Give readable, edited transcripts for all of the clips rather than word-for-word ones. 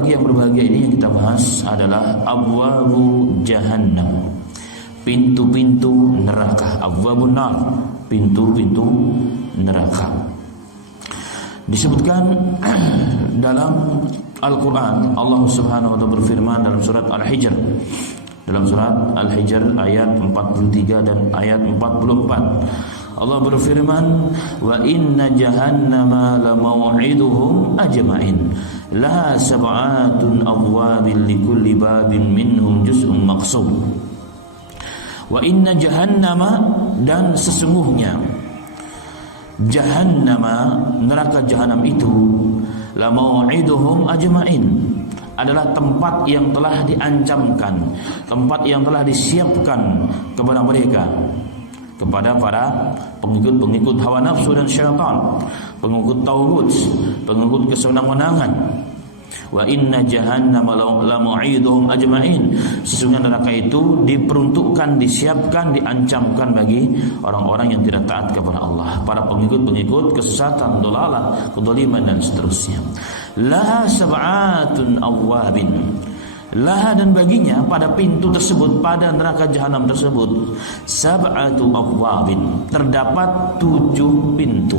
pagi yang berbahagia ini yang kita bahas adalah abwabu jahannam, pintu-pintu neraka. Abwabun nar, pintu-pintu neraka. Disebutkan dalam Al-Quran, Allah Subhanahu wa ta'ala berfirman dalam surat Al-Hijr, dalam surat Al-Hijr ayat 43 dan ayat 44. Allah berfirman, wa inna jahannama lamau'iduhum ajma'in la sab'atun abwabin likulli babin minhum juz'un maqsum. Wa inna jahannama, dan sesungguhnya jahannama, neraka jahanam itu, la mau'iduhum ajma'in, adalah tempat yang telah diancamkan, tempat yang telah disiapkan kepada mereka, kepada para pengikut-pengikut hawa nafsu dan syaitan, pengikut tauhid, pengikut kesenang-menangan. Wa inna jahannama la mau'iduhum ajma'in, sesungguhnya neraka itu diperuntukkan, disiapkan, diancamkan bagi orang-orang yang tidak taat kepada Allah, para pengikut-pengikut kesesatan, dolalah, kedzaliman dan seterusnya. Laha sab'atun awwabin, laha, dan baginya pada pintu tersebut, pada neraka jahanam tersebut, sab'atu awwabin, terdapat 7 pintu.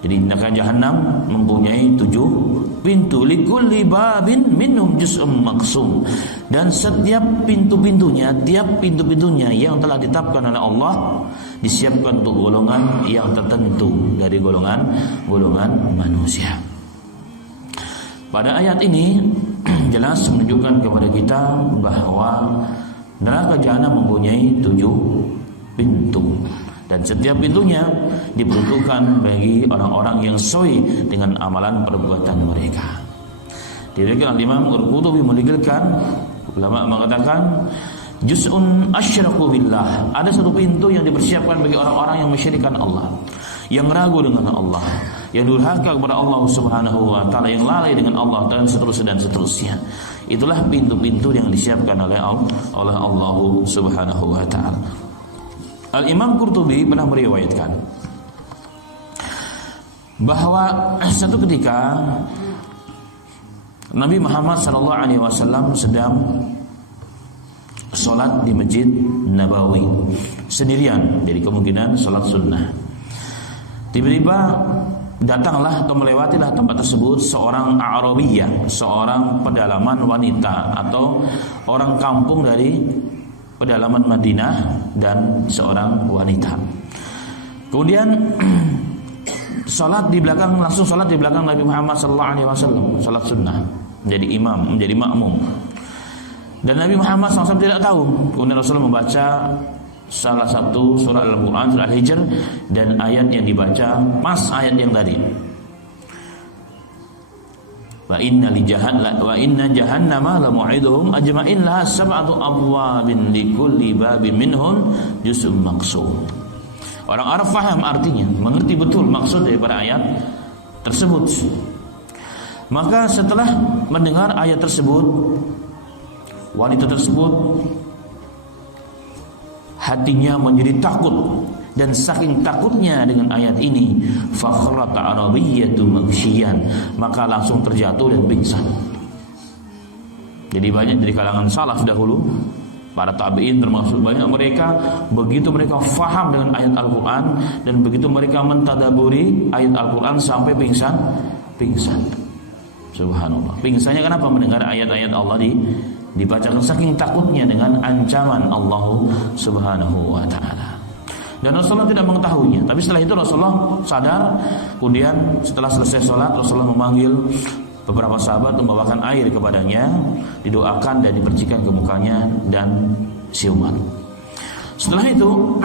Jadi neraka jahanam mempunyai 7 pintu. Likulli babin minhum juz'un maqsum, dan setiap pintu-pintunya, tiap pintu-pintunya yang telah ditetapkan oleh Allah, disiapkan untuk golongan yang tertentu dari golongan manusia. Pada ayat ini jelas menunjukkan kepada kita bahwa neraka jahanam mempunyai 7 pintu, dan setiap pintunya diperuntukkan bagi orang-orang yang sesuai dengan amalan perbuatan mereka. Diriwayatkan Imam Al-Qurtubi menukilkan, ulama mengatakan juz'un asyraku billah, ada satu pintu yang dipersiapkan bagi orang-orang yang mensyirikkan Allah, yang ragu dengan Allah, yang durhaka kepada Allah Subhanahu wa ta'ala, yang lalai dengan Allah, dan seterusnya. Itulah pintu-pintu yang disiapkan oleh Allah Subhanahu wa ta'ala. Al-Imam Qurtubi pernah meriwayatkan bahwa satu ketika Nabi Muhammad SAW sedang sholat di Masjid Nabawi sendirian, jadi kemungkinan sholat sunnah. Tiba-tiba datanglah atau melewatilah tempat tersebut seorang A'rabiyah, seorang pedalaman wanita atau orang kampung dari pedalaman Madinah, dan seorang wanita. Kemudian langsung sholat di belakang Nabi Muhammad SAW, sholat sunnah, menjadi imam, menjadi makmum. Dan Nabi Muhammad SAW tidak tahu. Kemudian Rasulullah membaca salah satu surah Al-Quran, surah Al-Hijr, dan ayat yang dibaca pas ayat yang tadi. Wa inna jahannama la mau'iduhum ajma'in laha sab'atu abwabin likulli babin minhum juz'un maqsum. Orang Arab faham artinya, mengerti betul maksud daripada ayat tersebut. Maka setelah mendengar ayat tersebut, wanita tersebut hatinya menjadi takut, dan saking takutnya dengan ayat ini, fakharat arabiyyatu maghsyiyan, maka langsung terjatuh dan pingsan. Jadi banyak dari kalangan salaf dahulu, para tabi'in termasuk banyak mereka, begitu mereka faham dengan ayat Al-Quran dan begitu mereka mentadaburi ayat Al-Quran sampai pingsan. Subhanallah. Pingsannya kenapa? Mendengar ayat-ayat Allah dibacakan, saking takutnya dengan ancaman Allah Subhanahu wa ta'ala. Dan Rasulullah tidak mengetahuinya. Tapi setelah itu Rasulullah sadar. Kemudian setelah selesai sholat, Rasulullah memanggil beberapa sahabat membawakan air kepadanya, didoakan dan dipercikan ke mukanya dan siuman. Setelah itu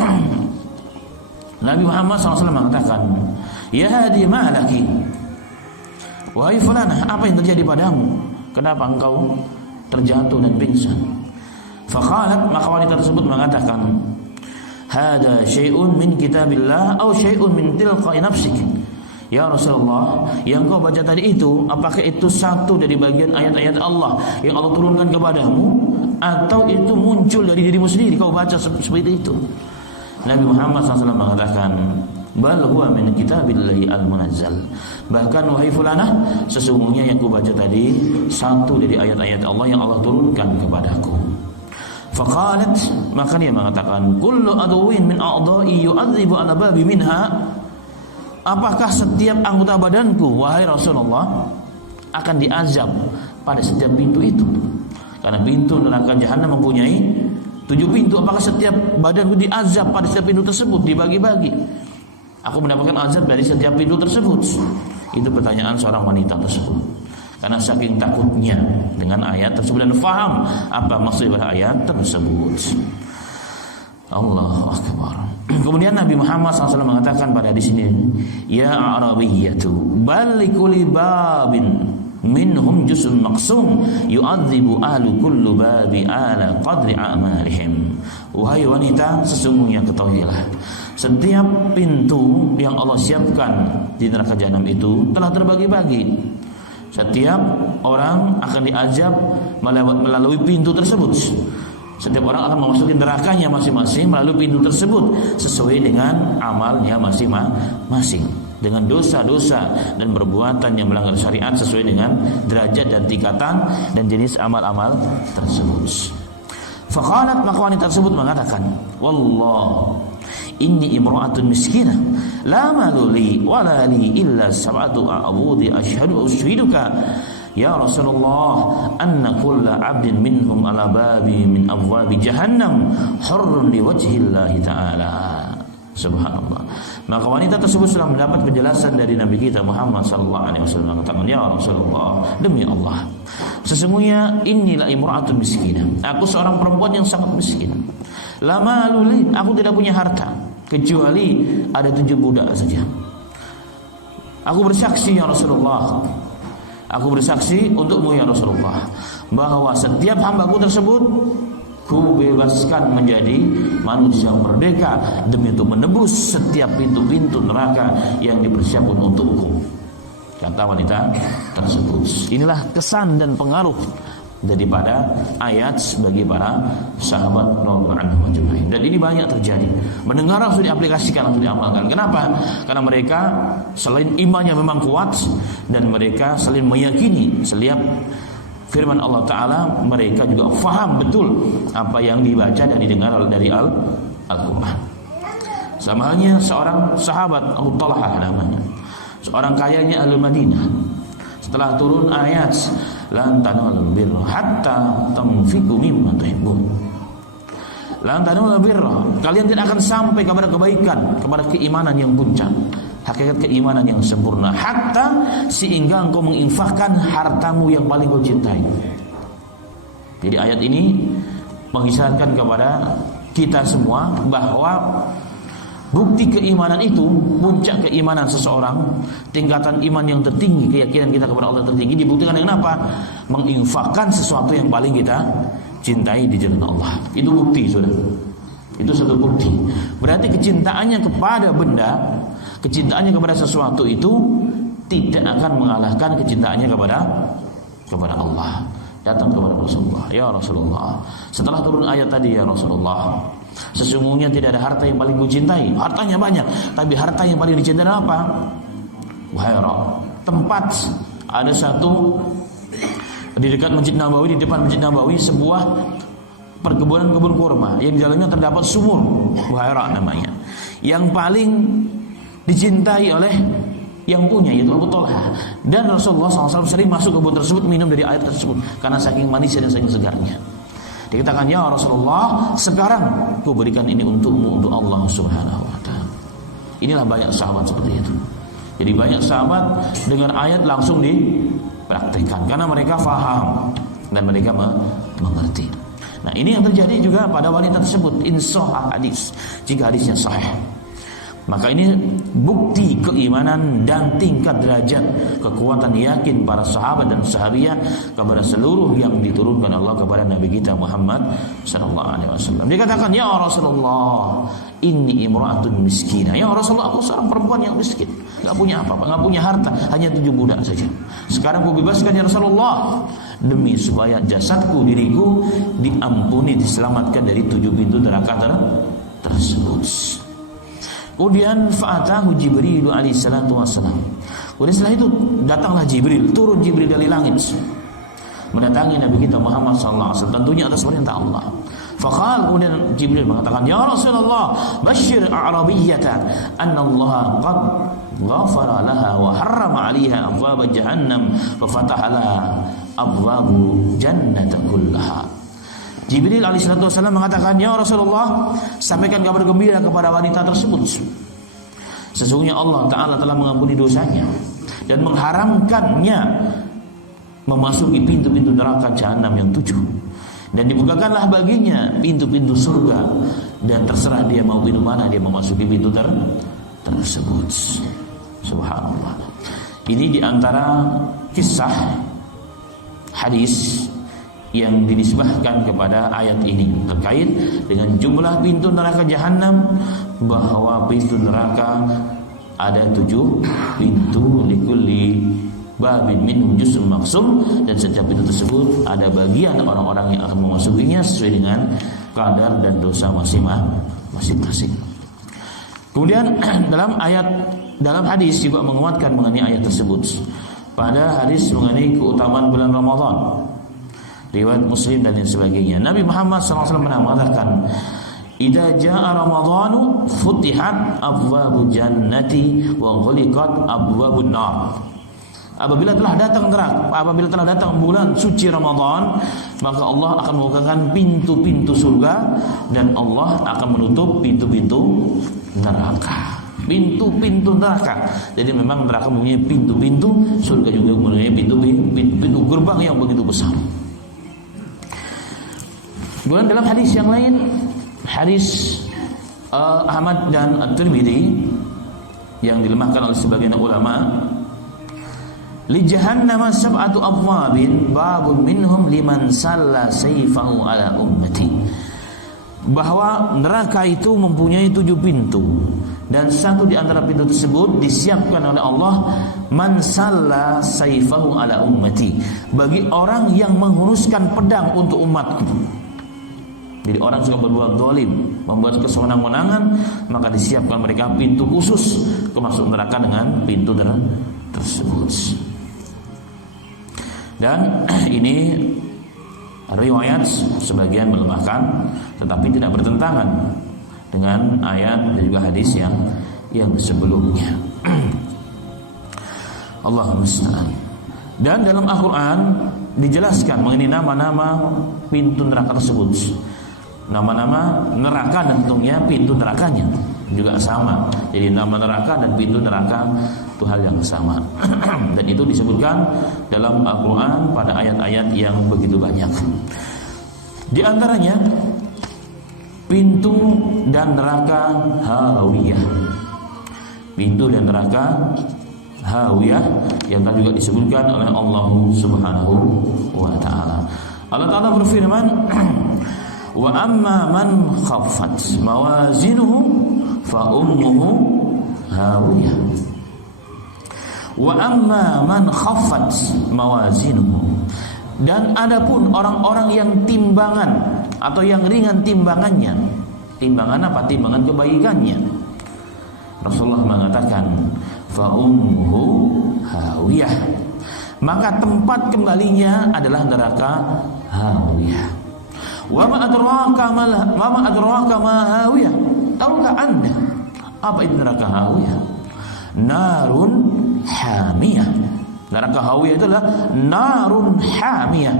Nabi Muhammad SAW mengatakan, ya hadi ma'alaki, wahai fulanah, apa yang terjadi padamu? Kenapa engkau terjatuh dan pingsan? Faqalat, maka wanita tersebut mengatakan, hada syai'un min kitabillah atau syai'un min tilqa'i nafsik. Ya Rasulullah, yang kau baca tadi itu, apakah itu satu dari bagian ayat-ayat Allah yang Allah turunkan kepadamu, atau itu muncul dari dirimu sendiri, kau baca seperti itu? Nabi Muhammad SAW mengatakan, bal huwa min kitabillahi al-munazzal. Bahkan wahai fulanah, sesungguhnya yang kubaca tadi satu dari ayat-ayat Allah yang Allah turunkan kepadaku. Faqalat, maka dia mengatakan, kullu adwin min a'dha'i yu'adzibu ala babi minha. Apakah setiap anggota badanku, wahai Rasulullah, akan diazab pada setiap pintu itu? Karena pintu neraka jahanam mempunyai 7 pintu. Apakah setiap badanku diazab pada setiap pintu tersebut, dibagi-bagi? Aku mendapatkan azab dari setiap pintu tersebut. Itu pertanyaan seorang wanita tersebut. Karena saking takutnya dengan ayat tersebut dan faham apa maksud pada ayat tersebut. Allahu Akbar. Kemudian Nabi Muhammad SAW mengatakan pada di sini, ya Arabiyyatu, balikuli babin minhum juz'un maqsum yu'adzibu ahlu kullu babi ala qadri a'malihim. Wahai wanita, sesungguhnya ketahuilah, setiap pintu yang Allah siapkan di neraka jahanam itu telah terbagi-bagi. Setiap orang akan diazab melalui pintu tersebut. Setiap orang akan memasuki nerakanya masing-masing melalui pintu tersebut sesuai dengan amalnya masing-masing, dengan dosa-dosa dan perbuatan yang melanggar syariat sesuai dengan derajat dan tingkatan dan jenis amal-amal tersebut. Faqalat, maka wanita tersebut mengatakan, wallah inni imra'atun miskinah la maluli wala li illa sab'atu a'budi ushiduka ya Rasulullah anna kulla 'abdin minhum ala babi min abwabi jahannam hurrun li wajhillahi ta'ala. Subhanallah. Maka wanita tersebut sudah mendapat penjelasan dari Nabi kita Muhammad sallallahu alaihi wasallam, mengatakan, ya Rasulullah, demi Allah, sesungguhnya inilah imra'atun miskinah, aku seorang perempuan yang sangat miskin. Lama lulin, aku tidak punya harta kecuali ada 7 budak saja. Aku bersaksi ya Rasulullah, aku bersaksi untukmu ya Rasulullah, bahwa setiap hambaku tersebut ku bebaskan menjadi manusia merdeka demi untuk menebus setiap pintu-pintu neraka yang dipersiapkan untukku, kata wanita tersebut. Inilah kesan dan pengaruh daripada ayat bagi para sahabat radhiyallahu anhum ajma'in. Dan ini banyak terjadi. Mendengar langsung diaplikasikan, langsung diamalkan. Kenapa? Karena mereka selain imannya memang kuat, dan mereka selain meyakini setiap firman Allah Ta'ala, mereka juga faham betul apa yang dibaca dan didengar dari Al-Quran. Sama halnya seorang sahabat Abu Talha namanya, seorang kayanya Al-Madinah. Setelah turun ayat lan tanalul birra hatta tunfiqu mimma tuhibbun, lan tanalul birra, kalian tidak akan sampai kepada kebaikan, kepada keimanan yang puncak, hakikat keimanan yang sempurna, hatta sehingga engkau menginfakkan hartamu yang paling kau cintai. Jadi ayat ini mengisyaratkan kepada kita semua bahwa bukti keimanan itu, puncak keimanan seseorang, tingkatan iman yang tertinggi, keyakinan kita kepada Allah tertinggi, dibuktikan dengan apa? Menginfakkan sesuatu yang paling kita cintai di jalan Allah. Itu bukti, sudah. Itu satu bukti. Berarti kecintaannya kepada benda, kecintaannya kepada sesuatu itu tidak akan mengalahkan kecintaannya kepada Allah. Datang kepada Rasulullah, ya Rasulullah, setelah turun ayat tadi, ya Rasulullah, sesungguhnya tidak ada harta yang paling kucintai. Hartanya banyak, tapi harta yang paling dicintai apa? Buhaira, tempat. Ada satu di dekat Masjid Nabawi, di depan Masjid Nabawi, sebuah perkebunan kebun kurma yang di dalamnya terdapat sumur, Buhaira namanya, yang paling dicintai oleh yang punya, yaitu Abu Talha. Dan Rasulullah SAW sering masuk kebun tersebut, minum dari air tersebut karena saking manisnya dan saking segarnya. Dikatakan, ya Rasulullah, sekarang ku berikan ini untukmu, untuk Allah Subhanahu wa ta'ala. Inilah banyak sahabat seperti itu. Jadi banyak sahabat dengar ayat langsung dipraktikkan karena mereka faham dan mereka mengerti. Nah, ini yang terjadi juga pada wanita tersebut, insah hadis, jika hadisnya sahih. Maka ini bukti keimanan dan tingkat derajat kekuatan yakin para sahabat dan sahabiah kepada seluruh yang diturunkan Allah kepada Nabi kita Muhammad sallallahu alaihi wasallam. Dia katakan, ya Rasulullah, inni imra'atun miskinah. Ya Rasulullah, aku seorang perempuan yang miskin, enggak punya apa-apa, enggak punya harta, hanya 7 budak saja. Sekarang aku bebaskan ya Rasulullah, demi supaya jasadku, diriku diampuni, diselamatkan dari 7 pintu neraka tersebut. Kemudian fa'atahu Jibril alaihi salatu wassalam. Kemudian setelah itu datanglah Jibril, turun Jibril dari langit mendatangi Nabi kita Muhammad sallallahu alaihi wasallam, tentunya atas perintah Allah. Faqal, kemudian Jibril mengatakan, ya Rasulullah, basyir a'rabiyyata anna Allah qad ghafara laha wa harrama 'alaiha abwab jahannam wa fataha laha abwabu jannata kullaha. Jibril alaihissalatu wassalam mengatakan, ya Rasulullah, sampaikan kabar gembira kepada wanita tersebut. Sesungguhnya Allah Ta'ala telah mengampuni dosanya dan mengharamkannya memasuki pintu-pintu neraka jahanam yang 7. Dan dibukakanlah baginya pintu-pintu surga, dan terserah dia mau pintu mana dia memasuki pintu tersebut. Subhanallah. Ini diantara kisah hadis yang dinisbahkan kepada ayat ini terkait dengan jumlah pintu neraka jahanam, bahwa pintu neraka ada 7 pintu, likulli babin minhum juz'un maqsum, dan setiap pintu tersebut ada bagian orang-orang yang akan memasukinya sesuai dengan kadar dan dosa masing-masing. Kemudian dalam hadis juga menguatkan mengenai ayat tersebut. Pada hadis mengenai keutamaan bulan Ramadan, riwayat Muslim dan lain sebagainya, Nabi Muhammad SAW pernah mengatakan, idza jaa ramadhanu futihat abwabul jannati wa ghuliqat abwabun nar. Apabila telah datang bulan suci Ramadan, maka Allah akan membukakan pintu-pintu surga dan Allah akan menutup pintu-pintu neraka. Pintu-pintu neraka. Jadi memang neraka mempunyai pintu-pintu, surga juga mempunyai pintu-pintu gerbang yang begitu besar. Kemudian dalam hadis yang lain, hadis Ahmad dan At-Tirmidzi yang dilemahkan oleh sebagian ulama, li jahannam sab'atu abwabin babun minhum liman salla sayfahu ala ummati. Bahwa neraka itu mempunyai 7 pintu, dan satu di antara pintu tersebut disiapkan oleh Allah, man salla sayfahu ala ummati, bagi orang yang menghunuskan pedang untuk umatku. Jadi orang suka berbuat zalim, membuat kesewenang-wenangan, maka disiapkan mereka pintu khusus masuk neraka dengan pintu tersebut. Dan ini riwayat sebagian melemahkan, tetapi tidak bertentangan dengan ayat dan juga hadis yang sebelumnya. Allahumma musta'an. Dan dalam Al-Quran dijelaskan mengenai nama-nama pintu neraka tersebut. Nama-nama neraka dan tentunya pintu nerakanya juga sama. Jadi nama neraka dan pintu neraka itu hal yang sama. Dan itu disebutkan dalam Al-Quran pada ayat-ayat yang begitu banyak. Di antaranya pintu dan neraka Hawiyah. Pintu dan neraka Hawiyah yang tadi juga disebutkan oleh Allah Subhanahu wa ta'ala. Allah Ta'ala berfirman, wa amma man khaffat mawazinuhu fa ummuhu hawiyah. Wa amma man khaffat mawazinuhu, dan adapun orang-orang yang timbangan atau yang ringan timbangannya. Timbangan apa? Timbangan kebaikannya. Rasulullah mengatakan fa ummuhu hawiyah, maka tempat kembalinya adalah neraka hawiyah. Wa ma adraka ma hawiyah. Tahukah Anda apa itu neraka hawiyah? Narun hamiyah. Neraka hawiyah itu adalah narun hamiyah,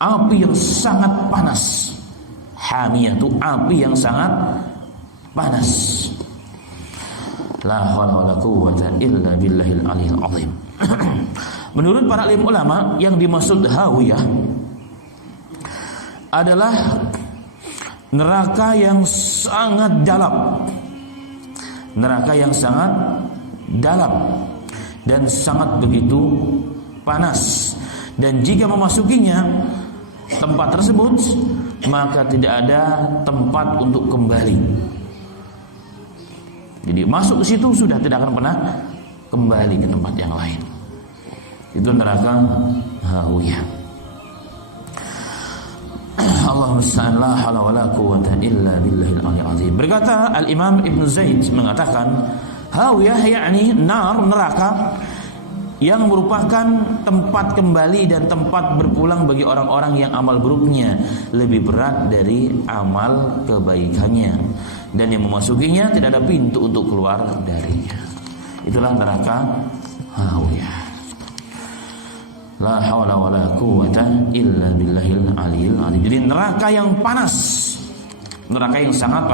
api yang sangat panas. Hamiyah itu api yang sangat panas. La haula wala quwwata illa billahil aliyil azim. Menurut para alim ulama, yang dimaksud hawiyah adalah neraka yang sangat dalam. Neraka yang sangat dalam dan sangat begitu panas. Dan jika memasukinya tempat tersebut, maka tidak ada tempat untuk kembali. Jadi masuk ke situ sudah tidak akan pernah kembali ke tempat yang lain. Itu neraka hawiyah. Allahumma musta'an, la haula wala quwwata illa billahil aliyyil azim. Berkata Al-Imam Ibn Zaid mengatakan, hawiyah yakni nar, neraka, yang merupakan tempat kembali dan tempat berpulang bagi orang-orang yang amal buruknya lebih berat dari amal kebaikannya, dan yang memasukinya tidak ada pintu untuk keluar darinya. Itulah neraka hawiyah. La haula wala quwwata illa billahil aliyyil azim. Jadi neraka yang panas, neraka yang sangat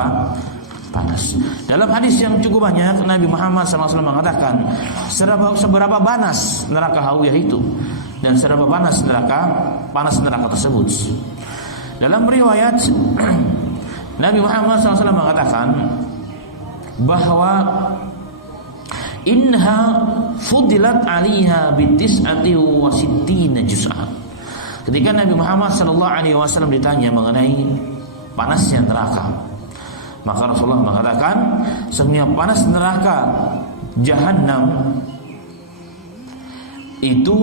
panas. Dalam hadis yang cukup banyak, Nabi Muhammad SAW mengatakan seberapa panas neraka hawiyah itu dan seberapa panas neraka tersebut. Dalam riwayat Nabi Muhammad SAW mengatakan bahwa inha fudilat alaiha bitis'ati wa sittina juz'a. Ketika Nabi Muhammad SAW ditanya mengenai panasnya neraka, maka Rasulullah mengatakan sesungguhnya panas neraka Jahannam itu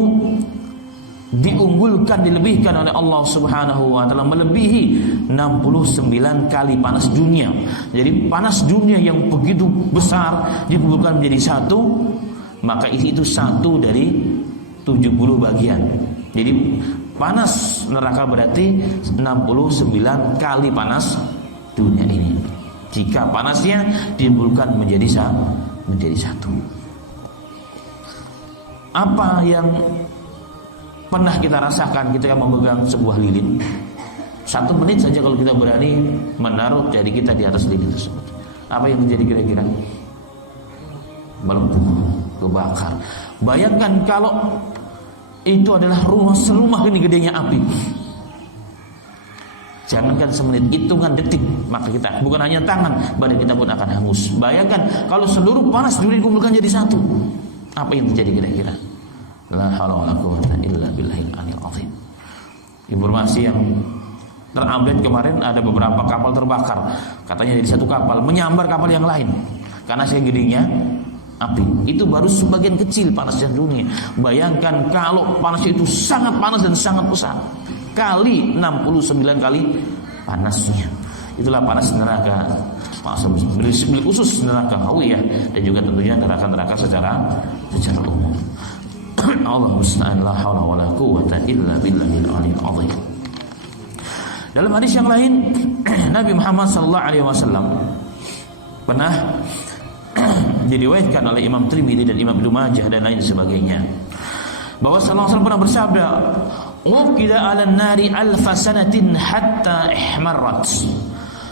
diunggulkan, dilebihkan oleh Allah Subhanahu wa taala melebihi 69 kali panas dunia. Jadi panas dunia yang begitu besar dikumpulkan menjadi satu, maka itu satu dari 70 bagian. Jadi panas neraka berarti 69 kali panas dunia ini, jika panasnya dikumpulkan menjadi satu. Apa yang pernah kita rasakan ketika memegang sebuah lilin? 1 menit saja kalau kita berani menaruh jari kita di atas lilin tersebut, apa yang terjadi kira-kira? Melepuh, kebakar. Bayangkan kalau itu adalah serumah ini gedenya api. Jangankan semenit, hitungan detik, maka kita, bukan hanya tangan, badan kita pun akan hangus. Bayangkan kalau seluruh panas dunia dikumpulkan jadi satu, apa yang terjadi kira-kira? La haula wala quwwata illa billahil aliyyil azim. Informasi yang terupdate kemarin, ada beberapa kapal terbakar. Katanya dari satu kapal menyambar kapal yang lain karena gedenya api. Itu baru sebagian kecil panasnya dunia. Bayangkan kalau panasnya itu sangat panas dan sangat besar, kali 69 kali panasnya. Itulah panas neraka. Maksudnya khusus neraka hawiyah dan juga tentunya neraka-neraka secara umum. Allah musta'an, la haula wala quwwata illa billahil aliyyil azim. Dalam hadis yang lain, Nabi Muhammad SAW pernah diriwayatkan oleh Imam Tirmidzi dan Imam Ibnu Majah dan lain sebagainya, bahwa sallallahu alaihi wasallam pernah bersabda, "Uqida 'alan nari alfa sanatin hatta ihmarrat,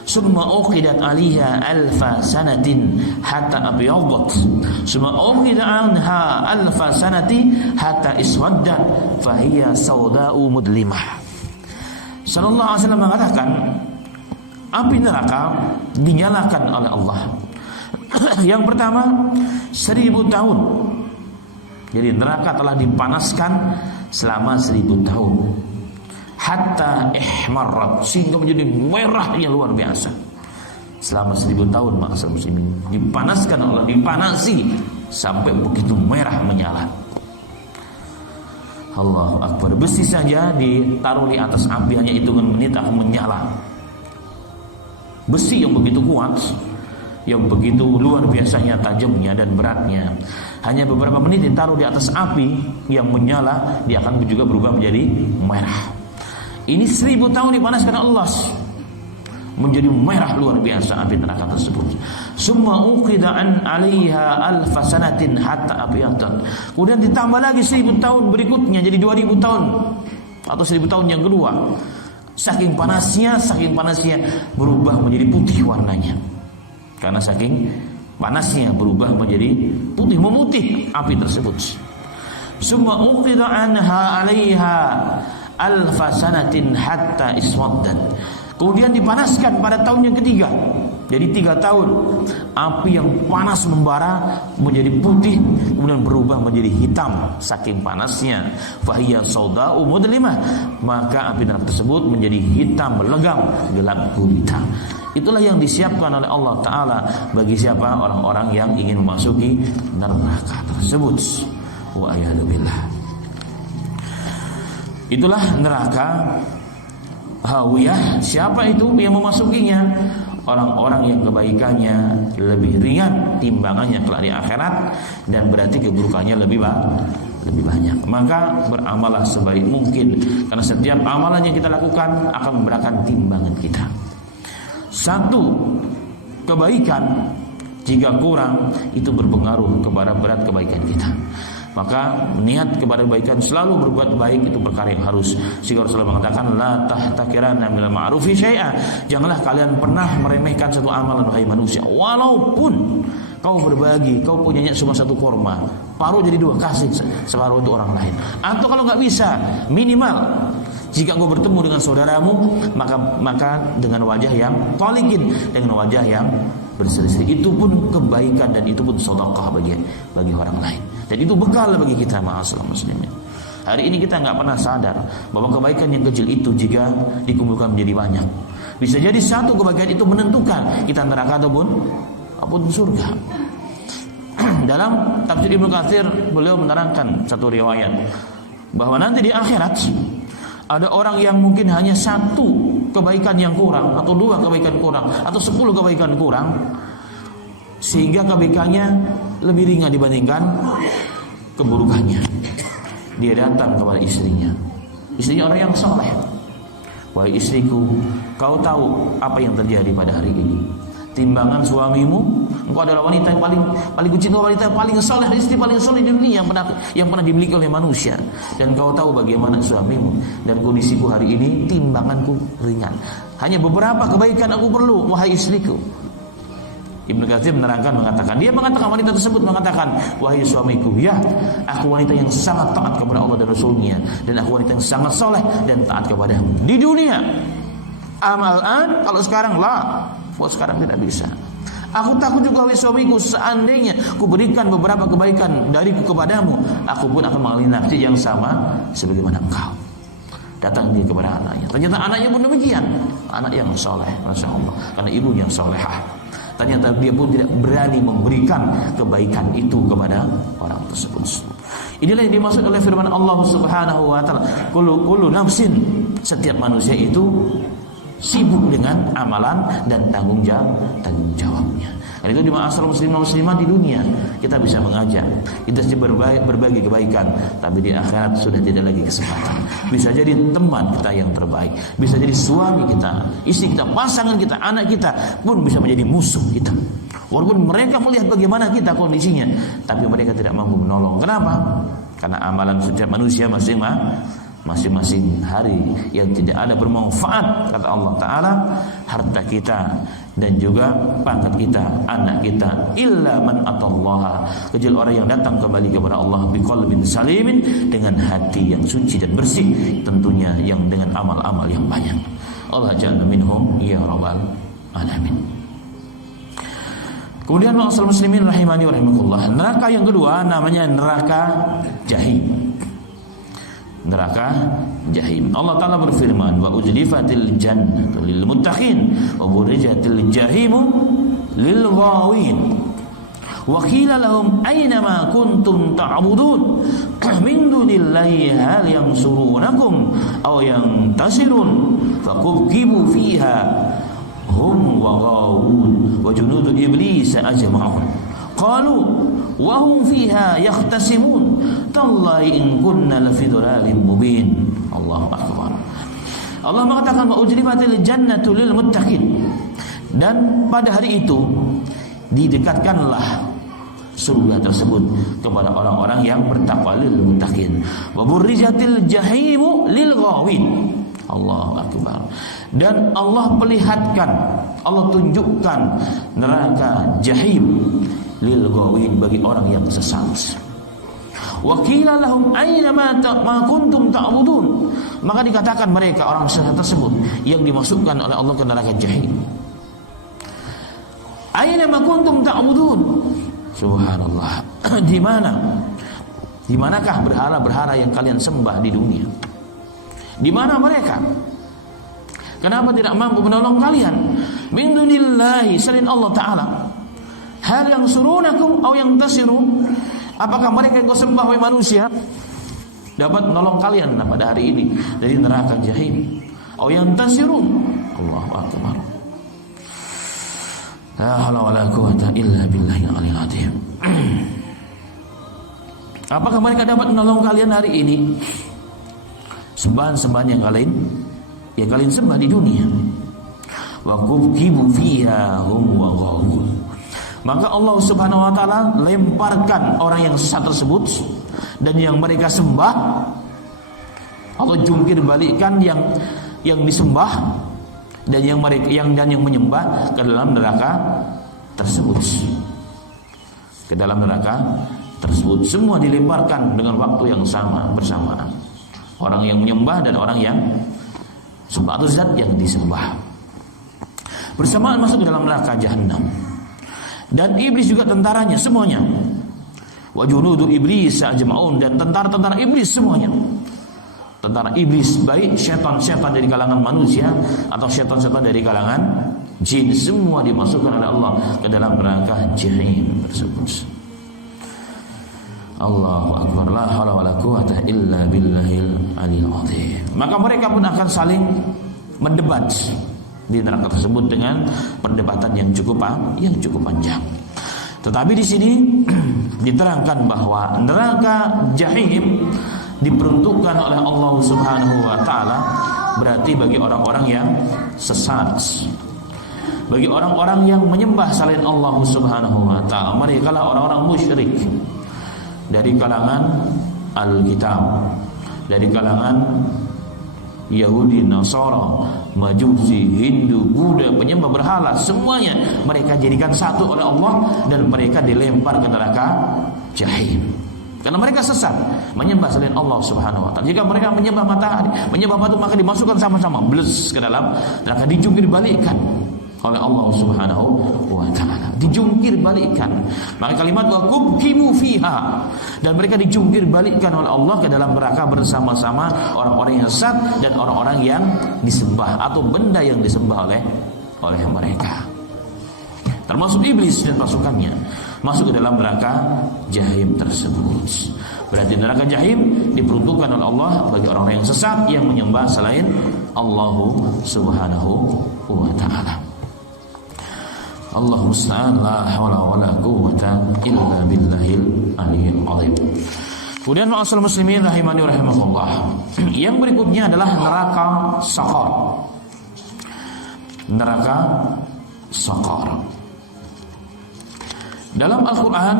summa uqidat 'alaiha alfa sanatin hatta abyadat, summa uqida 'anha alfa sanati hatta iswaddat, fa hiya sawda'u mudlimah." Sallallahu alaihi wasallam mengatakan, api neraka dinyalakan oleh Allah. Yang pertama 1000 tahun. Jadi neraka telah dipanaskan selama 1000 tahun. Hatta ihmarrat, sehingga menjadi merah yang luar biasa. Selama 1000 tahun maksud muslimin dipanaskan Allah, dipanasi sampai begitu merah menyala. Allahu Akbar. Besi saja ditaruh di atas api, hanya hitungan menit akan menyala. Besi yang begitu kuat, yang begitu luar biasanya tajamnya dan beratnya, hanya beberapa menit ditaruh di atas api yang menyala, dia akan juga berubah menjadi merah. Ini 1000 tahun dipanaskan Allah, menjadi merah luar biasa api neraka tersebut. Summa uqida an 'alaiha alfa sanatin hatta abyadat. Kemudian ditambah lagi 1000 tahun berikutnya, jadi 2000 tahun atau 1000 tahun yang kedua. Saking panasnya berubah menjadi putih warnanya. Karena saking panasnya berubah menjadi putih, memutih api tersebut. Summa uqida anha 'alaiha alfa sanatin hatta iswaddat. Kemudian dipanaskan pada tahun yang ketiga. Jadi 3 tahun api yang panas membara menjadi putih, kemudian berubah menjadi hitam saking panasnya. Fahiya sauda'u mudlimah, maka api neraka tersebut menjadi hitam legam, gelap gulita. Itulah yang disiapkan oleh Allah Ta'ala bagi siapa? Orang-orang yang ingin memasuki neraka tersebut. Wa ayyadu billah. Itulah neraka hawiyah. Siapa itu yang memasukinya? Orang-orang yang kebaikannya lebih ringan timbangannya kelak di akhirat, dan berarti keburukannya lebih banyak. Maka beramallah sebaik mungkin, karena setiap amalan yang kita lakukan akan memberatkan timbangan kita. Satu kebaikan jika kurang itu berpengaruh kepada berat kebaikan kita. Maka niat kepada kebaikan, selalu berbuat baik itu perkara yang harus. Sehingga Rasulullah mengatakan, la tahtakiranna minal ma'rufi syai'a. Janganlah kalian pernah meremehkan satu amalan wahai manusia, walaupun kau berbagi, kau punyanya cuma satu kurma, paruh jadi dua, kasih separuh untuk orang lain. Atau kalau nggak bisa, minimal jika engkau bertemu dengan saudaramu, maka dengan wajah yang tolikin, dengan wajah yang berseri-seri, itu pun kebaikan dan itu pun sedekah bagi orang lain. Dan itu bekal bagi kita, ma'asyiral muslimin. Hari ini kita nggak pernah sadar bahwa kebaikan yang kecil itu jika dikumpulkan menjadi banyak, bisa jadi satu kebaikan itu menentukan kita neraka ataupun surga. Dalam tafsir Ibnu Katsir, beliau menerangkan satu riwayat bahwa nanti di akhirat ada orang yang mungkin hanya satu kebaikan yang kurang, atau dua kebaikan kurang, atau 10 kebaikan kurang, sehingga kebaikannya lebih ringan dibandingkan keburukannya. Dia datang kepada istrinya orang yang saleh. Wahai istriku, kau tahu apa yang terjadi pada hari ini? Timbangan suamimu, engkau adalah wanita yang paling kucinta, wanita yang paling saleh, istri paling saleh di dunia yang pernah dimiliki oleh manusia. Dan kau tahu bagaimana suamimu, dan kondisiku hari ini timbanganku ringan. Hanya beberapa kebaikan aku perlu, wahai istriku. Ibnu Katsir mengatakan wanita tersebut mengatakan, wahai suamiku, ya, aku wanita yang sangat taat kepada Allah dan Rasulnya, dan aku wanita yang sangat soleh dan taat kepadamu di dunia. Amalan kalau sekarang buat sekarang tidak bisa. Aku takut juga, wahai suamiku, seandainya ku berikan beberapa kebaikan dariku kepadamu, aku pun akan mengalami nasib yang sama sebagaimana engkau. Datang dia kepada anaknya. Ternyata anaknya pun demikian, anak yang soleh, masya Allah, karena ibunya solehah. Ternyata dia pun tidak berani memberikan kebaikan itu kepada orang tersebut. Inilah yang dimaksud oleh firman Allah Subhanahu wa taala, kullu nafsin, setiap manusia itu sibuk dengan amalan dan tanggung jawabnya. Dan itu di ma'asyiral muslimin muslimat di dunia kita bisa mengajak, kita berbagi kebaikan, tapi di akhirat sudah tidak lagi kesempatan. Bisa jadi teman kita yang terbaik, bisa jadi suami kita, istri kita, pasangan kita, anak kita pun bisa menjadi musuh kita. Walaupun mereka melihat bagaimana kita kondisinya, tapi mereka tidak mampu menolong. Kenapa? Karena amalan setiap manusia masing-masing hari yang tidak ada bermanfaat, kata Allah Ta'ala, harta kita dan juga pangkat kita, anak kita, illa man atallaha, kecuali orang yang datang kembali kepada Allah biqalbin salimin, dengan hati yang suci dan bersih, tentunya yang dengan amal-amal yang banyak. Allah ja'alna minhum ya rabbal alamin. Kemudian ma'asyiral muslimin rahimani wa rahimakumullah, neraka yang kedua namanya neraka jahim. Neraka jahim. Allah Ta'ala berfirman, wa uzlifatil jannatu lil muttaqin wa burrijatil jahimu lil ghawin wa qila lahum aina ma kuntum ta'budun min dunillahi hal yansurunakum aw yantasirun faqubkibu fiha hum wa ghawun wa junudu iblis ajma'un qalu wa hum fiha yakhtasimun tallahi in kunna lafi dhalalin mubin. Allahu akbar. Allah mengatakan wa ujlifatil jannatu lil muttaqin, dan pada hari itu didekatkanlah surga tersebut kepada orang-orang yang bertakwa, lil muttaqin. Wa burrijatil jahimu lil ghawin. Allahu akbar. Dan Allah perlihatkan, Allah tunjukkan neraka jahim lil ghawin, bagi orang yang sesat. Wa qila lahum aina ma kuntum ta'budun, maka dikatakan mereka orang sesat tersebut yang dimasukkan oleh Allah ke neraka jahim, aina ma kuntum ta'budun, subhanallah, di manakah berhala-berhala yang kalian sembah di dunia? Di mana mereka? Kenapa tidak mampu menolong kalian? Min dunillahi, selain Allah Ta'ala. Hal yang surunakum aw yang tasirun, apakah mereka yang kau sembah wahai manusia dapat menolong kalian pada hari ini dari neraka jahim? aw yantasirun. Allahu akbar. La haula wala quwwata illa billahil aliyil azim. Apakah mereka dapat menolong kalian hari ini? Sembahan-sembahan yang kalian sembah di dunia. Wa kubkibu fiha hum wa ghawun. Maka Allah Subhanahu wa taala lemparkan orang yang sesat tersebut dan yang mereka sembah, atau jungkir balikkan yang disembah dan yang menyembah ke dalam neraka tersebut. Ke dalam neraka tersebut semua dilemparkan dengan waktu yang sama bersamaan. Orang yang menyembah dan orang yang sembah atau zat yang disembah bersamaan masuk ke dalam neraka jahanam. Dan iblis juga tentaranya semuanya. Wa junudu iblis ajmaun, dan tentara-tentara iblis semuanya. Tentara iblis, baik syaitan-syaitan dari kalangan manusia atau syaitan-syaitan dari kalangan jin, semua dimasukkan oleh Allah ke dalam neraka jahim tersebut. Allahu akbar, la haula wala quwwata illa billahil aliyil azim. Maka mereka pun akan saling mendebat di neraka tersebut dengan perdebatan yang cukup panjang. Tetapi di sini diterangkan bahwa neraka jahim diperuntukkan oleh Allah Subhanahu wa taala berarti bagi orang-orang yang sesat, bagi orang-orang yang menyembah selain Allah Subhanahu wa taala. Mereka lah orang-orang musyrik dari kalangan Alkitab, dari kalangan Yahudi, Nasara, Majusi, Hindu, Buddha, penyembah berhala, semuanya mereka jadikan satu oleh Allah dan mereka dilempar ke neraka jahim. Karena mereka sesat, menyembah selain Allah Subhanahu wa taala. Jika mereka menyembah matahari, menyembah batu, maka dimasukkan sama-sama blus ke dalam neraka, dijungkir balikkan oleh Allah Subhanahu wa taala. Dijungkir balikkan. Maka kalimat wa kubkimu fiha, dan mereka dijungkir balikkan oleh Allah ke dalam neraka bersama-sama orang-orang yang sesat dan orang-orang yang disembah atau benda yang disembah oleh mereka. Termasuk iblis dan pasukannya masuk ke dalam neraka jahim tersebut. Berarti neraka jahim diperuntukkan oleh Allah bagi orang-orang yang sesat yang menyembah selain Allah Subhanahu wa taala. Allahumma musta'an, la haula wala quwwata illa billahil aliyil azim. Kemudian ma'asal muslimin rahimani wa rahimakumullah. Yang berikutnya adalah neraka saqar. Neraka saqar. Dalam Al-Quran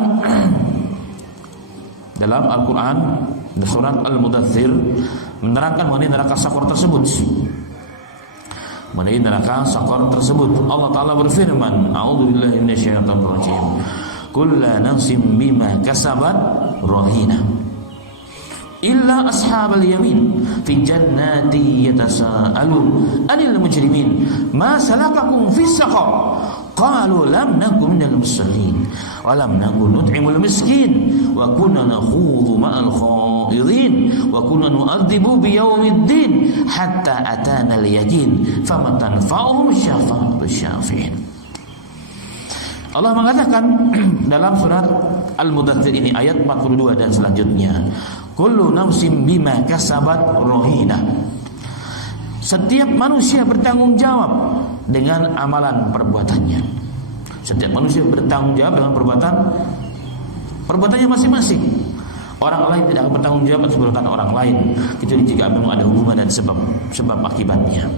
surat Al-Mudaththir menerangkan mengenai neraka saqar tersebut. Mengenai neraka saqar tersebut, Allah Ta'ala berfirman, a'udzubillahi minasyaitonir rajim, kullu nafsin bima kasabat rahina illa ashabal yamin fi jannati yatasaalun 'anil mujrimin ma salakakum fis saqar qalu lam nakum minal musallin wa lam nakun nut'imul miskin wa kunna nakhudhu ma'al khaidin wa kunna nu'adzibu biyaumiddin hatta atana al-yaqin famatanfa'uhum syafa'atus syafi'in. Allah mengatakan dalam surat Al-Mudaththir ini ayat 42 dan selanjutnya, kullu nafsin bima kasabat rahina. Setiap manusia bertanggung jawab dengan amalan perbuatannya. Setiap manusia bertanggung jawab dengan perbuatannya masing-masing. Orang lain tidak akan bertanggung jawab atas perbuatan orang lain kecuali jika memang ada hubungan dan sebab akibatnya.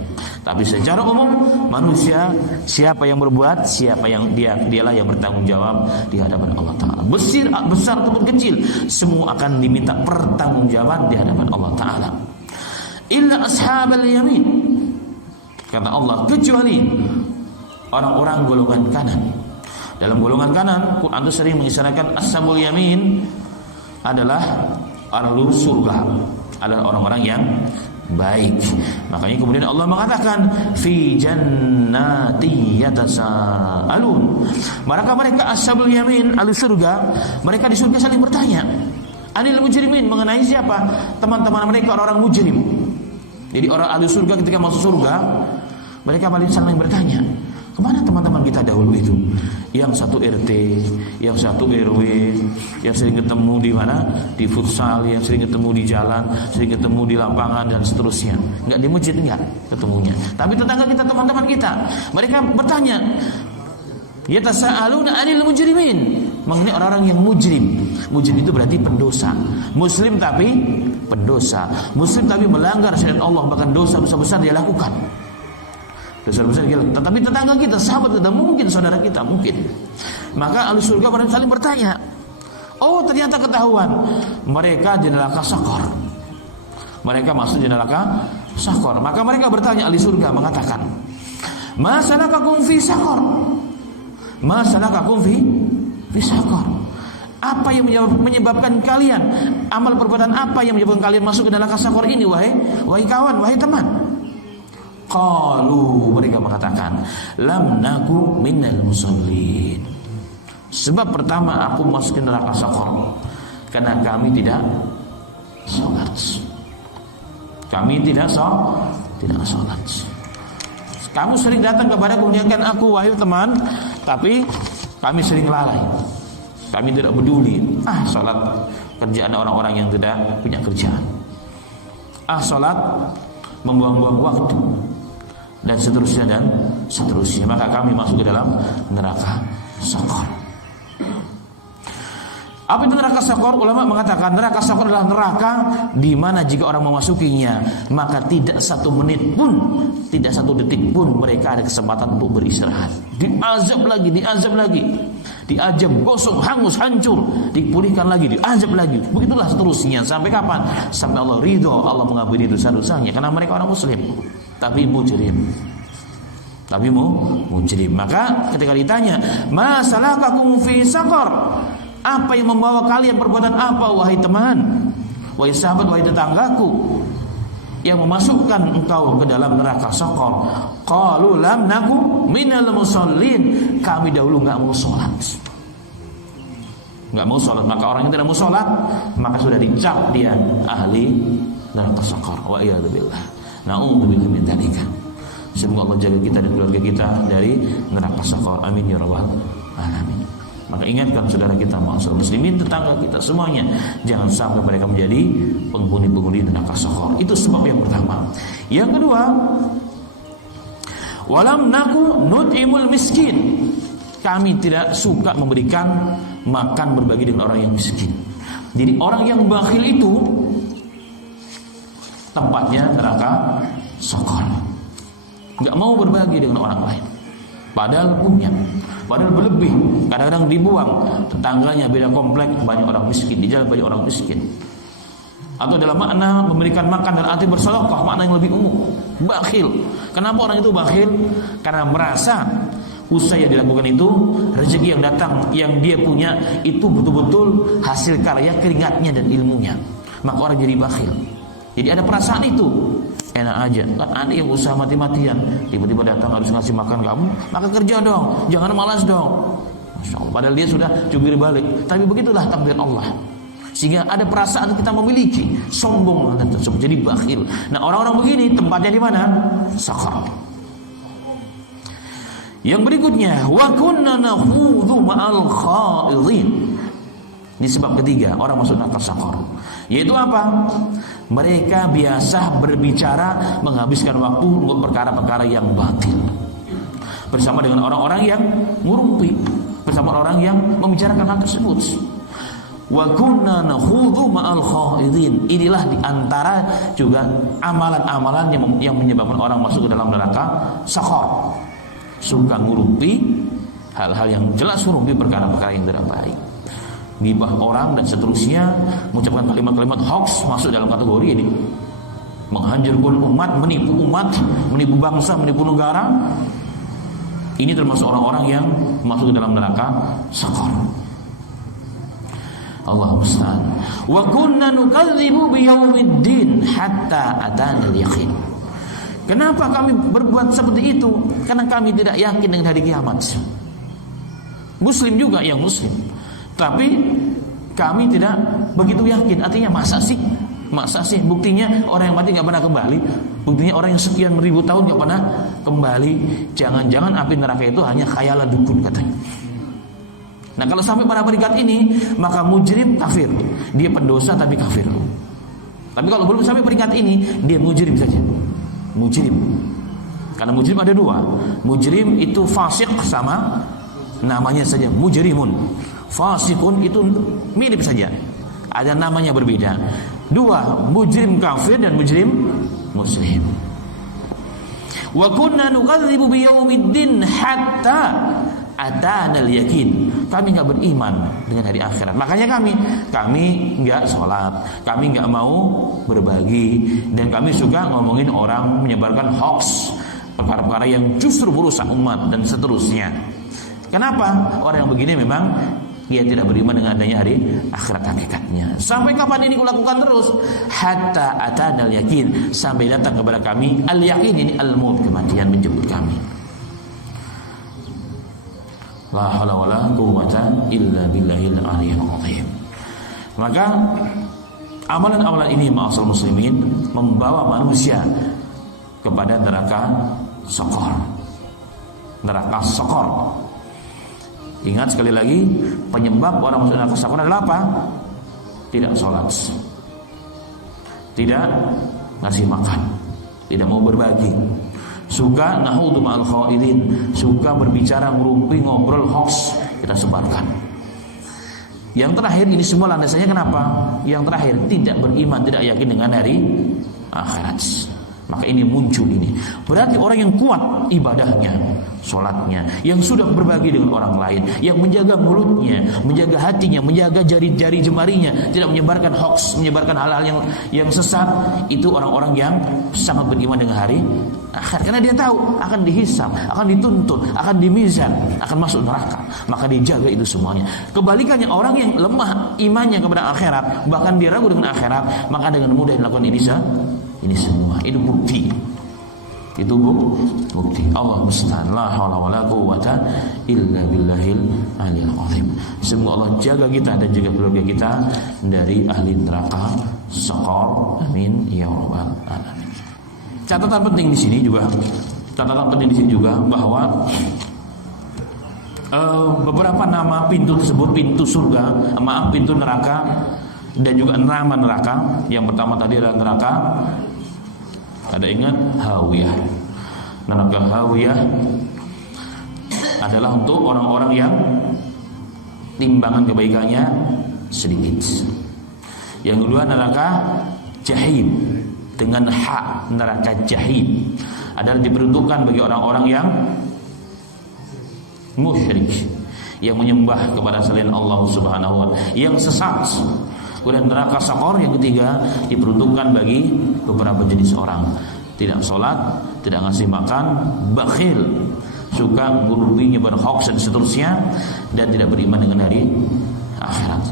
Tapi secara umum manusia, siapa yang berbuat, siapa yang dialah yang bertanggung jawab di hadapan Allah Ta'ala. Besar ataupun kecil, semua akan diminta pertanggungjawaban di hadapan Allah Ta'ala. Illa ashabal yamin, kata Allah, kecuali orang-orang golongan kanan. Dalam golongan kanan, Quran itu sering mengisyaratkan ashabul yamin adalah ahlu surga, adalah orang-orang yang baik. Makanya kemudian Allah mengatakan fi jannati yatasaalun. Mereka ashabul yamin, ahlu surga, mereka di surga saling bertanya anil mujrimin, mengenai siapa? Teman-teman mereka orang-orang mujrim. Jadi orang ahli surga ketika masuk surga, mereka saling bertanya, Kemana teman-teman kita dahulu itu? Yang satu RT, yang satu RW, yang sering ketemu di mana? Di futsal, yang sering ketemu di jalan, sering ketemu di lapangan dan seterusnya. Enggak di masjid, enggak ketemunya. Tapi tetangga kita, teman-teman kita, mereka bertanya, yatasaaluna 'anil mujrimin. Mengenai orang-orang yang mujrim. Mujrim itu berarti pendosa. Muslim tapi pendosa. Muslim tapi melanggar syariat Allah, bahkan dosa-dosa besar dia lakukan. Dosa besar dia lakukan. Tetapi tetangga kita, sahabat kita, mungkin saudara kita, mungkin. Maka ahli surga pada saling bertanya. Oh, ternyata ketahuan mereka di neraka Sakor. Mereka masuk di neraka Sakor. Maka mereka bertanya, ahli surga mengatakan, "Ma salakakum fi Sakor?" Ma salakakum fi Sakor. Apa yang menyebabkan kalian, amal perbuatan apa yang menyebabkan kalian masuk ke neraka Sakor ini, wahai kawan, wahai teman? Qalu, mereka mengatakan, lam naku minal musallin. Sebab pertama aku masuk ke neraka Sakor karena kami tidak salat. Kami tidak salat. Kamu sering datang kepada mengingatkan aku, wahai teman, tapi kami sering lalai. Kami tidak peduli. Salat kerjaan orang-orang yang tidak punya kerjaan. Salat membuang-buang waktu dan seterusnya. Maka kami masuk ke dalam neraka Sakor. Apa itu neraka Sakor? Ulama mengatakan neraka Sakor adalah neraka di mana jika orang memasukinya, maka tidak satu menit pun, tidak satu detik pun mereka ada kesempatan untuk beristirahat. Diazab lagi, diazab gosong, hangus, hancur, dipulihkan lagi, diazab lagi. Begitulah seterusnya. Sampai kapan? Sampai Allah ridho, Allah mengampuni dosa-dosanya, karena mereka orang muslim, tapi mujrim. Maka ketika ditanya, "Ma salakakum fi Sakor?" Apa yang membawa kalian perbuatan apa, wahai teman, wahai sahabat, wahai tetanggaku, yang memasukkan engkau ke dalam neraka Sakor? Qalu lam naku minal musallin. Kami dahulu enggak mau salat. Maka orang yang tidak mau salat, maka sudah dicap dia ahli neraka Sakor. Wa iyadzubillah. Na'udzubillahi min dzalika. Semoga Allah jaga kita dan keluarga kita dari neraka Sakor. Amin ya rabbal alamin. Maka ingatkan saudara kita, ma'asyiral muslimin, tetangga kita semuanya, jangan sampai mereka menjadi penghuni-penghuni neraka Sakor. Itu sebab yang pertama. Yang kedua, walam naku nut'imul miskin. Kami tidak suka memberikan makan, berbagi dengan orang yang miskin. Jadi orang yang bakhil itu tempatnya neraka Sakor. Enggak mau berbagi dengan orang lain, padahal punya, padahal berlebih, kadang-kadang dibuang. Tetangganya beda komplek, banyak orang miskin, di jalan banyak orang miskin. Atau dalam makna memberikan makan dan arti bersedekah, makna yang lebih umum, bakhil. Kenapa orang itu bakhil? Karena merasa usaha yang dilakukan itu, rezeki yang datang, yang dia punya itu betul-betul hasil karya keringatnya dan ilmunya. Maka orang jadi bakhil. Jadi ada perasaan itu, enak aja. Kan ada yang usaha mati-matian, tiba-tiba datang harus ngasih makan kamu, maka kerja dong, jangan malas dong. Masya Allah. Padahal dia sudah jungkir balik. Tapi begitulah takdir Allah. Sehingga ada perasaan kita memiliki, sombong dan tersebut, jadi bakhil. Nah, orang-orang begini tempatnya di mana? Sakor. Yang berikutnya, wa kunna nakhudhu ma'al khaidin. Ini sebab ketiga orang masuk neraka Sakor. Yaitu apa? Mereka biasa berbicara, menghabiskan waktu untuk perkara-perkara yang batil, bersama dengan orang-orang yang ngurumpi, bersama orang yang membicarakan hal tersebut. Wa kunna nakhudhu ma'al khaidin. Inilah diantara juga amalan-amalan yang menyebabkan orang masuk ke dalam neraka Sakor. Suka ngurumpi hal-hal yang jelas, ngurumpi perkara-perkara yang tidak baik, ghibah orang dan seterusnya, mengucapkan kalimat-kalimat hoax, masuk dalam kategori ini. Menghancurkan umat, menipu bangsa, menipu negara. Ini termasuk orang-orang yang masuk ke dalam neraka Sakor. Allahu musta'an. Wa kunna nukadzibu biyaumiddin hatta atana al-yaqin. Kenapa kami berbuat seperti itu? Karena kami tidak yakin dengan hari kiamat. Muslim juga yang muslim, tapi kami tidak begitu yakin. Artinya masa sih? Buktinya orang yang mati gak pernah kembali. Buktinya orang yang sekian ribu tahun gak pernah kembali. Jangan-jangan api neraka itu hanya khayalan dukun katanya. Nah kalau sampai pada peringkat ini, maka mujrim kafir. Dia pendosa tapi kafir. Tapi kalau belum sampai peringkat ini, dia mujrim saja. Mujrim. Karena mujrim ada dua. Mujrim itu fasik sama namanya saja, mujrimun. Fasikun itu mirip saja, ada namanya berbeda. Dua, mujrim kafir dan mujrim muslim. Wa kunna nukadzibu biyaumiddin hatta atana al-yakin. Kami enggak beriman dengan hari akhirat. Makanya kami enggak sholat, kami enggak mau berbagi, dan kami suka ngomongin orang, menyebarkan hoax, perkara-perkara yang justru merusak umat dan seterusnya. Kenapa? Orang yang begini memang dia tidak beriman dengan adanya hari akhirat hakikatnya. Sampai kapan ini kulakukan terus? Hatta atana al-yakin, sampai datang kepada kami al-yakin, ini al-maut, kematian menjemput kami. La haula wala quwwata illa billahil aliyyil azim. Maka amalan-amalan ini ma'asal muslimin membawa manusia kepada neraka saqar. Neraka saqar. Ingat sekali lagi, penyebab orang masuk neraka saqar adalah apa? Tidak sholat, tidak ngasih makan, tidak mau berbagi, suka nahudu ma'al khaidin, suka berbicara, ngerumpi, ngobrol, hoax kita sebarkan. Yang terakhir, ini semua landasannya kenapa? Yang terakhir, tidak beriman, tidak yakin dengan hari akhirat. Maka ini muncul ini. Berarti orang yang kuat ibadahnya, sholatnya, yang sudah berbagi dengan orang lain, yang menjaga mulutnya, menjaga hatinya, menjaga jari-jari jemarinya, tidak menyebarkan hoax, menyebarkan hal-hal yang sesat, itu orang-orang yang sangat beriman dengan hari akhir. Karena dia tahu akan dihisab, akan dituntut, akan dimizan, akan masuk neraka. Maka dia jaga itu semuanya. Kebalikannya, orang yang lemah imannya kepada akhirat, bahkan dia ragu dengan akhirat, maka dengan mudah dilakukan ini semua. Itu bukti. Itu bukti. Allah musta'an. La haula wala quwwata illa billahil aliyyil azim. Semoga Allah jaga kita dan jaga keluarga kita dari ahli neraka saqar. Amin ya rabbal alamin. Catatan penting di sini juga bahwa beberapa nama pintu tersebut, pintu surga, pintu neraka, dan juga nama neraka. Yang pertama tadi adalah neraka, ada ingat, Hawiyah. Neraka Hawiyah adalah untuk orang-orang yang timbangan kebaikannya sedikit. Yang kedua neraka Jahim, dengan hak. Neraka Jahim adalah diperuntukkan bagi orang-orang yang musyrik, yang menyembah kepada selain Allah Subhanahu wa taala, yang sesat. Kemudian neraka saqar yang ketiga diperuntukkan bagi beberapa jenis orang: tidak sholat, tidak ngasih makan, bakhil, suka ngurbi, nyebar hoax dan seterusnya, dan tidak beriman dengan hari akhirat.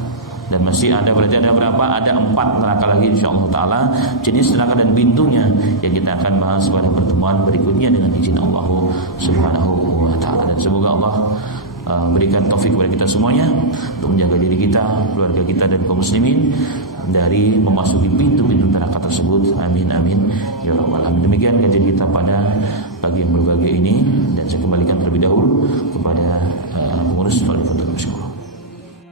Dan masih ada, berarti ada berapa? Ada 4 neraka lagi insyaallah taala, jenis neraka dan pintunya yang kita akan bahas pada pertemuan berikutnya dengan izin Allah Subhanahu wa taala. Dan semoga Allah berikan taufik kepada kita semuanya untuk menjaga diri kita, keluarga kita, dan kaum muslimin dari memasuki pintu-pintu neraka tersebut. Amin amin ya rabbal alamin. Demikian kajian kita pada pagi yang berbahagia ini, dan saya kembalikan terlebih dahulu kepada pengurus Fadil